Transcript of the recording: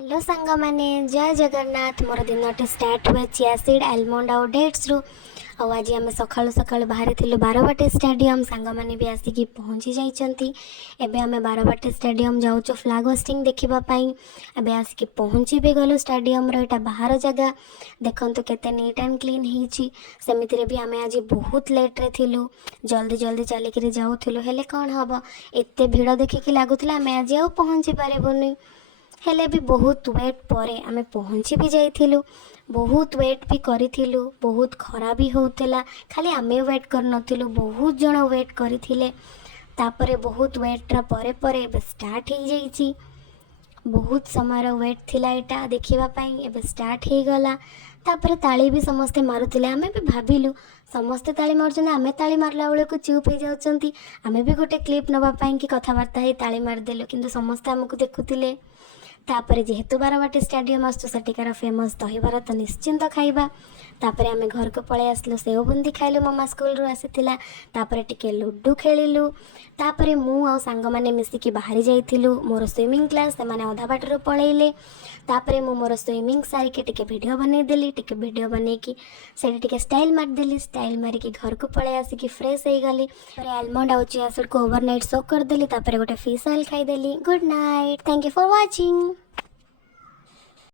Hello सांग मैंने जय जगन्नाथ मोर दिन स्टार्ट हुए चियासीड आलमंड आउ डेट्स रु आज आम सकाळु सकाळु बाहरी थिलु बारवाटी स्टेडियम सांग मैंने भी आसिकी पहुँची जाइछंती। एबे आमे बारवाटी स्टेडियम जाउछु फ्लैग होस्टिंग देखिबा पई। एबे आसिकी पहुँची भी गलु स्टेडियम रो एटा बाहर जगह देखंतु केते नीट एंड क्लीन हिची। सेमितिरे भी आमे आज बहुत लेट रे थिलु जल्दी जल्दी चलिक जाउथिलु हेले कोन हबो एते भीड़ देखिकी लागुतला आमे आज आउ पहुँची पारिबुनी। हेले भी बहुत वेट परे आमे पहुँची भी जाइथिलु बहुत वेट भी करिथिलु बहुत खरा भी होउतला खाली आमे वेट कर नथिलु बहुत जण वेट करिथिले। तापरे बहुत वेट रा परे परे एबे स्टार्ट हो जाइछि बहुत समय वेट थिला एटा देखिबा पई एबे स्टार्ट हो गला। तापरे ताली भी समस्ते मारुतिले आमे भी भाबिलु समस्ते ताली मारुछन आमे ताली मारला बेले को चुप हो जाउछंती आमे भी गोटे क्लिप नबा पई कि कथावार्ता हे ताली मार देलु किंतु समस्ते हमकु देखुतिले। तापरे जेहेतु बारवाटी स्टेडियम आसु सेटिकार फेमस दहीबरा तो निश्चिंत खाइबा। तापरे आमे घर को पळे आसलु सेव बुंदी खाइलु मम्मा स्कूल रो आसीतिला। तापरे टिके लुडु खेलिलु। तापरे मु आ सांग माने मिसिकी बाहरी जाइथिलु मोर स्विमिंग क्लास से माने आधा बाट रो पळेइले। तापरे मु मोर स्विमिंग सारी के टिके वीडियो बनै देली टिके वीडियो बनै की सेठी टिके स्टाइल मार देली स्टाइल मारी की घर को पळे आसी की फ्रेश हे गली। तापरे आलमंड आउ चियासीड को ओवरनाइट सोक कर देली। तापरे गोटे फिश ऑयल खाइ देली। Good night thank you for watching.